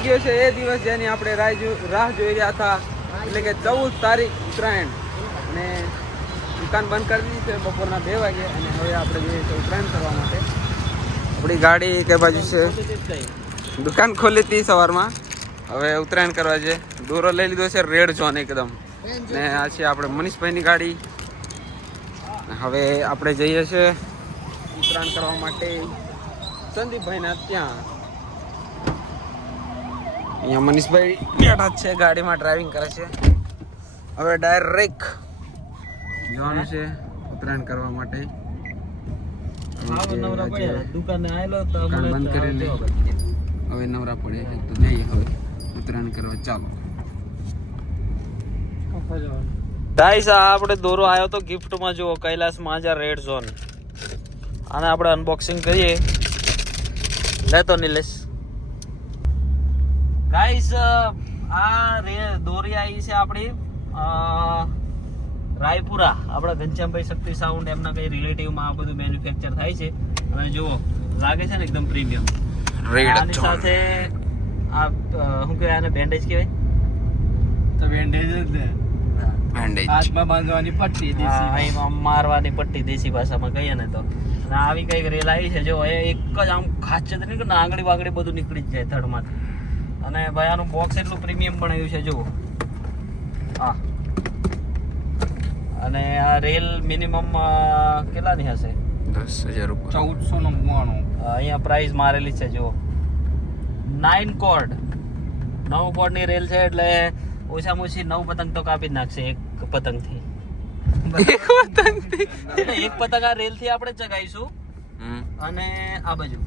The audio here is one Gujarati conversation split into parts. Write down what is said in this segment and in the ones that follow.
આવી ગયો છે એ દિવસ જેની આપણે રાહ જોઈ રહ્યા હતા, એટલે કે 14 તારીખ ઉત્તરાયણ. અને દુકાન બંધ કરી દીધી છે બપોરના 2 વાગે અને હવે આપણે જઈએ છીએ ઉત્તરાયણ કરવા માટે. આપણી ગાડી કે બાજુ છે, દુકાન ખોલી હતી સવારમાં, હવે ઉત્તરાયણ કરવા છે. દોરો લઈ લીધો છે રેડ ઝોન એકદમ. ને આ છે આપણે મનીષભાઈની ગાડી. હવે આપણે જઈએ છીએ ઉત્તરાયણ કરવા માટે સંદીપભાઈના ત્યાં. અહીંયા મનીષભાઈ બેઠા છે, ગાડીમાં ડ્રાઇવિંગ કરે છે. હવે ડાયરેક્ટ જવાનું છે ઉત્તરાયણ કરવા માટે. દુકાન બંધ કરીને હવે નવરા પડે તો જઈએ હવે ઉત્તરાયણ કરવા. ચાલો ગાઈસ, આપણે દોરો આવ્યો તો ગિફ્ટમાં. જુઓ, કૈલાસ માજા રેડ ઝોન. આને આપણે અનબોક્સિંગ કરીએ. લેતો નિલેશ. ગાઈસ, આ દોરી આવી છે આપણી રાયપુરા. આપણા ઘનશ્યામભાઈ શક્તિ સાઉન્ડ એમના કઈ રિલેટિવમાં આ બધું મેન્યુફેક્ચર થાય છે. અને જુઓ, લાગે છે ને એકદમ પ્રીમિયમ. આની સાથે આ શું કહેવાય, આને બેન્ડેજ કહેવાય તો બેન્ડેજ જ ને. હાથમાં બાંધવાની પટ્ટી, દેશી મારવાની પટ્ટી દેશી ભાષામાં કહીએ ને તો. અને આવી કઈક રેલ આવી છે. જો એક જ આમ ખાસ છે નહીં કે આંગળી વાંગળી બધું નીકળી જ જાય થડમાંથી. અને ભાઈ આનું બોક્સ એટલું પ્રીમિયમ બનાવ્યું છે. જુઓ હા. અને આ રેલ મિનિમમ કેટલાની હશે? 10,000 રૂપિયા. 1499. અહીંયા પ્રાઇસ મારેલી છે. જુઓ, 9 કોર્ડ. 9 કોર્ડની રેલ છે એટલે ઓછામાં ઓછી 9 પતંગ તો કાપી જ નાખશે એક પતંગથી. એક પતંગ આ રેલ થી આપણે ચગાઈશું અને આ બાજુ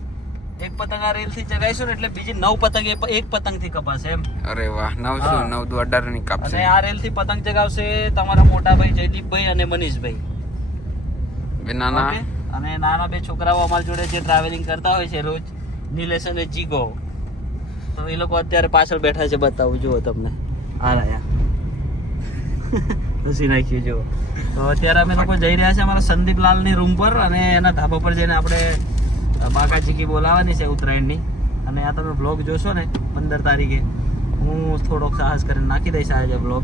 એક પતંગ આ રેલ થી ચગાઈશું ને એટલે બીજી 9 પતંગ એક પતંગ થી કપાશે એમ. અરે વાહ, 9 દુ 18 ની કાપશે. અને આ રેલ થી પતંગ ચગાવશે તમારા મોટા ભાઈ જયદીપભાઈ અને મનીષભાઈ બે નાના. અને નાના બે છોકરાઓ અમારી જોડે જે ટ્રાવેલિંગ કરતા હોય છે રોજ, નિલેશ અને જીગો. તો એ લોકો અત્યારે પાછળ બેઠા છે. બતાવું જુઓ તમને. આ રહ્યા હસી નાખ્યું. જુઓ, તો અત્યારે અમે લોકો જઈ રહ્યા છે અમારા સંદીપલાલની રૂમ પર. અને એના ધાબા પર જઈને આપણે બાકા ચીકી બોલાવવાની છે ઉત્તરાયણની. અને આ તમે બ્લોગ જોશો ને 15 તારીખે, હું થોડોક સાહસ કરીને નાખી દઈશ આજે બ્લોગ.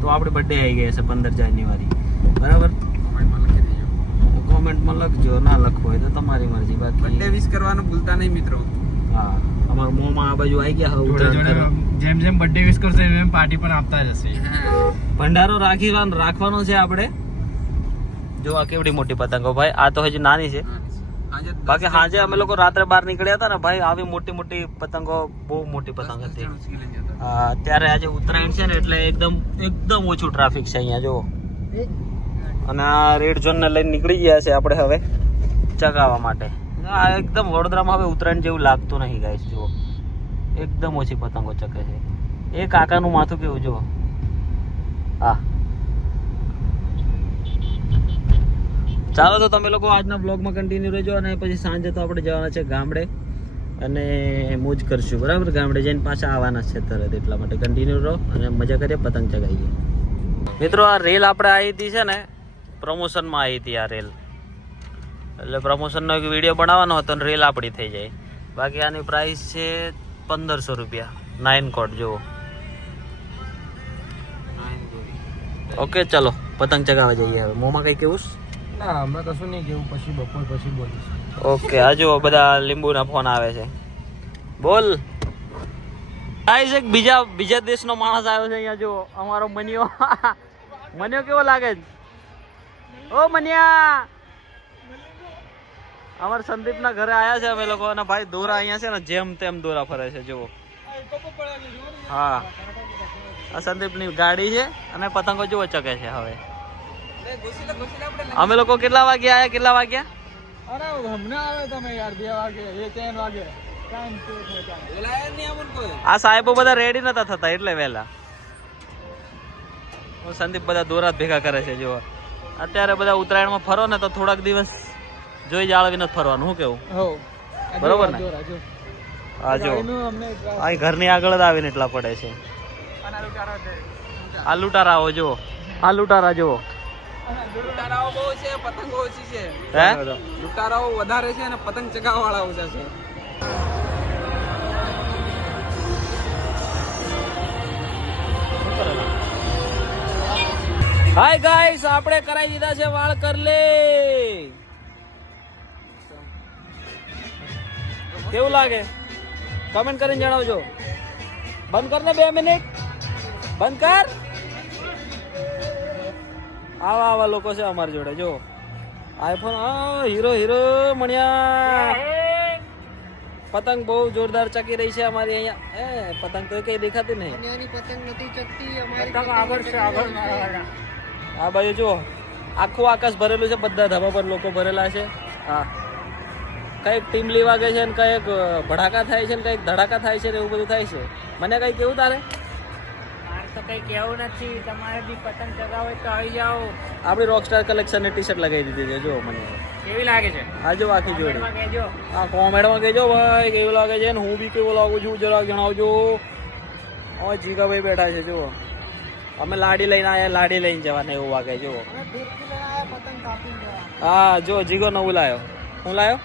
તો આપણે બર્થડે આવી ગઈ છે 15 જાન્યુઆરી. બરાબર, કોમેન્ટમાં લખજો. ના લખવો હોય તો તમારી મરજી. બાકી બર્થડે વિશ કરવાનું ભૂલતા નહીં મિત્રો. હા, અમારા મોમાં આ બાજુ આવી ગયા. જેમ જેમ બર્થડે વિશ કરશે એમ પાર્ટી પણ આપતા જશે. ભંડારો રાખવાનો છે આપણે. જો આ કેવડી મોટી પતંગો ભાઈ. આ તો હજી નાની છે. બાકી હાજે અમે લોકો રાત્રે બહાર નીકળ્યા હતા ને ભાઈ, આવી મોટી મોટી પતંગો, બહુ મોટી પતંગ હતી. અત્યારે આજે ઉત્તરાયણ છે ને એટલે એકદમ ઓછું ટ્રાફિક છે અહીંયા. જુઓ, અને આ રેડ ઝોન ને લઈને નીકળી ગયા છે આપણે હવે ચગાવવા માટે. આ એકદમ વડોદરામાં હવે ઉત્તરાયણ જેવું લાગતું નહીં ગાઈસ. જુઓ, એકદમ ઓછી પતંગો ચકે છે. એ કાકાનું માથું કેવું જુઓ. હા, ચાલો તો તમે લોકો આજના બ્લોગમાં કન્ટિન્યુ રહેજો. અને પછી સાંજે તો આપણે જવાના છે ગામડે અને મોજ કરશું. બરાબર, ગામડે જઈને પાછા આવવાના છે તરત. એટલા માટે કન્ટિન્યુ રહો અને મજા કરીએ, પતંગ ચગાવીએ. મિત્રો, આ રેલ આપણે આવી હતી છે ને પ્રમોશનમાં આવી હતી આ રેલ. એટલે પ્રમોશનનો એક વિડીયો બનાવવાનો હતો ને રેલ આપણી થઈ જાય. બાકી આની પ્રાઇસ છે 1500 રૂપિયા. 9 કોડ. જુઓ. ઓકે, ચલો પતંગ ચગાવવા જઈએ હવે. મોમાં કઈ કેવું? ના, હમણાં કશું નહીં કેવું, પછી બપોર પછી બોલીશ. ઓકે, આ જુઓ બધા લીંબુના ફોન આવે છે. બોલ. ગાઈસ, એક બીજા દેશનો માણસ આવ્યો છે અહીંયા. જુઓ, અમારો મનિયો. મનિયો કેવો લાગે છે? ઓ મનિયા, અમારા સંદીપના ઘરે આવ્યા છે અમે લોકો. અને ભાઈ દોરા અહીંયા છે ને જેમ તેમ દોરા ફરે છે. જુઓ. હા, આ સંદીપની ગાડી છે અને પતંગો જુઓ ચકે છે. હવે અમે લોકો કેટલા વાગ્યા આવ્યા? કેટલા વાગ્યા? અરે હમણાં આવે તમે યાર, 2 વાગે 3 વાગે. આ સાહેબો બધા રેડી નતા થતા એટલે વહેલા. સંદીપ બધા દોરા ભેગા કરે છે. જુઓ, અત્યારે બધા ઉત્તરાયણમાં ફરો ને તો થોડાક દિવસ જોઈ જાળવીને જ ફરવાનું. શું કેવું? બરોબર ને? હા, જો આ ઘરની આગળ જ આવીને એટલા પડે છે. આ લૂંટારાઓ જુઓ, આ લૂંટારા જુઓ. લૂંટારાઓ બહુ છે, પતંગો ઓછી છે. હે, લૂંટારાઓ વધારે છે અને પતંગ ચગાવવા વાળા ઓછા છે. હાય ગાઈસ, આપણે કરાવી દીધા છે વાળ કરલે. કેવું લાગે કમેન્ટ કરીને જણાવજો. બંધ કર ને 2 મિનિટ, બંધ કર. આવા લોકો છે અમારી જોડે. જો આઈફોન, હીરો મણિયા. પતંગ બહુ જોરદાર ચકી રહી છે અમારી અહીંયા. પતંગ તો કઈ દેખાતી નહીં. પતંગ નથી ચકતી અમારી. આ બાજુ જો આખું આકાશ ભરેલું છે, બધા ધાબા પર લોકો ભરેલા છે. હા, કઈક ટીમલી વાગે છે ને કઈક ભડાકા થાય છે ને કઈક ધડાકા થાય છે ને એવું બધું થાય છે. મને કઈ કેવું તારે? તો કઈ કેવું નથી. તમારે બી પતંગ ચગાવો હોય તો આવી જાઓ. આપણી રોકસ્ટાર કલેક્શન ની ટી-શર્ટ લગાવી દીધી છે. જો મને કેવી લાગે છે? આ જો આખી જોડી. કહેજો. હા, કોમેન્ટમાં કહેજો ભાઈ કેવું લાગે છે ને હું બી કેવું લાગુ છું જરા જણાવજો. હવે જીગાભાઈ બેઠા છે. જુઓ અમે લાડી લઈને આવ્યા, લાડી લઈને જવાના એવું વાગે. જુઓ હા, જો જીગો નવું લાયો. હું લાયો?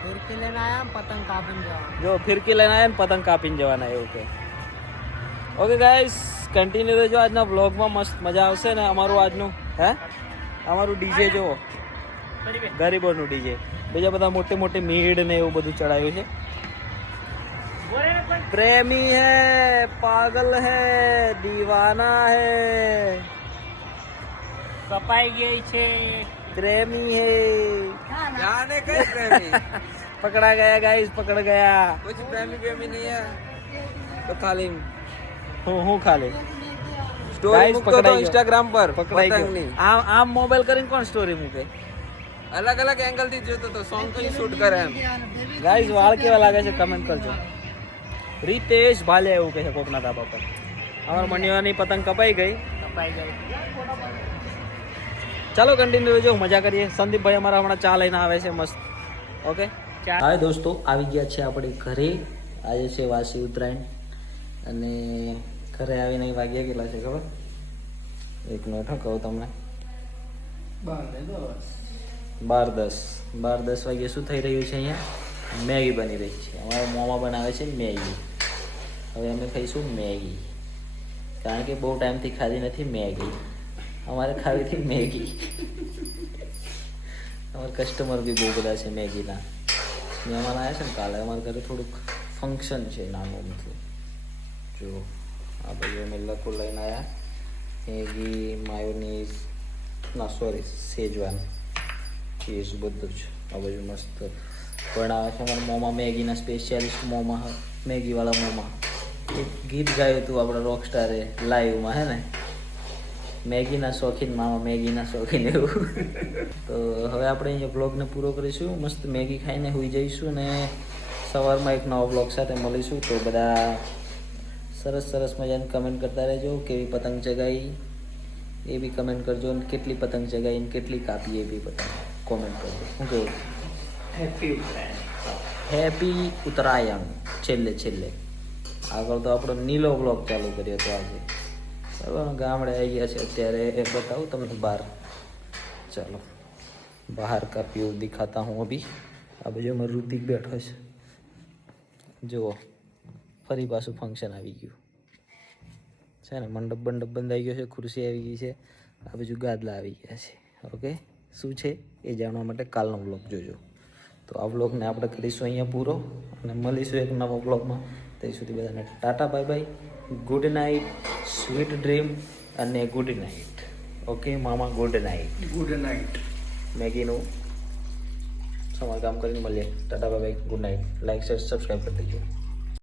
ફિરકી લઈને આવ્યા, પતંગ કાપીને જવાના. જો ફિરકી લઈને આવ્યા ને પતંગ કાપીને જવાના એવું કે. ઓકે ગાઈસ, કન્ટિન્યુ રહેજો આજના વ્લોગમાં. મસ્ત મજા આવશે ને. અમારું આજનું અમારું ડીજે જુઓ, ગરીબોનું ડીજે. બીજા બધા મોટી મીડ ને એવું બધું ચડાવ્યું છે. પ્રેમી હે, પાગલ હે, દીવાના હે, કપાઈ ગઈ છે. પ્રેમી હે. जाने कई प्रेमी पकड़ा गया गाइस, पकड़ गया. कुछ प्रेमी नहीं है तो खाली હું ખાલી स्टोरी મૂકતો તો इंस्टाग्राम पर પકડાઈ ગયો. આમ મોબાઈલ કરીને કોણ સ્ટોરી મૂકે? अलग अलग एंगल થી જોતો તો સોંગ તો શૂટ કરે એમ. ગાઈસ વાળ કેવા લાગે છે કમેન્ટ કરજો. રીતેશ ભાલે એવું કહે છે કોકના ધાબા પર. અમાર મણિયાની પતંગ કપાઈ ગઈ. ચાલો કન્ટિન્યુ રહેજો, મજા કરીએ. સંદીપભાઈ અમારા હમણાં ચા લઈને આવે છે મસ્ત. ઓકે હાય દોસ્તો, આવી ગયા છે આપણે ઘરે. આજે છે વાસી ઉત્તરાયણ અને ઘરે આવીને વાગ્યા કેટલા છે ખબર? એક મિનિટ કહું તમને. 12:10 વાગે શું થઈ રહ્યું છે અહીંયા? મેગી બની રહી છે. અમારા મોમાં બનાવે છે મેગી. હવે અમે ખાઈશું મેગી, કારણ કે બહુ ટાઈમથી ખાધી નથી મેગી. અમારે ખાવી હતી મેગી. અમારા કસ્ટમર બી બહુ બધા છે મેગીના. મહેમાન આવ્યા છે ને કાલે. અમારા ઘરે થોડુંક ફંક્શન છે નાનું મતલબ. જો આ બધું અમે લકો લઈને આવ્યા. મેગી, માયોનીઝ, ના સોરી સેજવાન ચીઝ બધું જ. આ બધું મસ્ત બનાવે છે અમારા મોમાં. મેગીના સ્પેશિયાલિસ્ટ મોમાં, મેગીવાળા મોમાં. એક ગીત ગાયું હતું આપણા રોકસ્ટારે લાઈવમાં, હે ને? મેગીના શોખીન મામા, મેગીના શોખીન એવું. તો હવે આપણે અહીંયા બ્લોગને પૂરો કરીશું. મસ્ત મેગી ખાઈને સુઈ જઈશું ને સવારમાં એક નવો બ્લોગ સાથે મળીશું. તો બધા સરસ મજાની કમેન્ટ કરતા રહેજો. કેવી પતંગ ચગાવી એ બી કમેન્ટ કરજો. અને કેટલી પતંગ ચગાવી ને કેટલી કાપી એ બી પતંગ કોમેન્ટ કરજો. શું કહું? હેપી ઉત્તરાયણ. છેલ્લે આગળ તો આપણો નીલો બ્લોગ ચાલુ કર્યો હતો આજે. બરાબર, ગામડે આવી ગયા છે અત્યારે. એ બતાવું તમને બહાર. ચાલો બહાર કા વ્યૂ દિખાતા હું અભી. આ બાજુ અમારું ઋતિક બેઠો છે. જુઓ ફરી પાછું ફંક્શન આવી ગયું છે ને. મંડપ બંધાઈ ગયો છે, ખુરશી આવી ગઈ છે. આ બાજુ ગાદલા આવી ગયા છે. ઓકે, શું છે એ જાણવા માટે કાલનો બ્લોગ જોજો. તો આ બ્લોગને આપણે કરીશું અહીંયા પૂરો અને મળીશું એક નવો બ્લોગમાં. ત્યાં સુધી બધાને Tata, bye bye, good night, sweet dream અને ગુડ નાઇટ. ઓકે મામા, ગુડ નાઇટ. મેગીનું સમારકામ કરીને મળીએ. Tata, bye bye, good night. Like, share, subscribe કરી દેજો.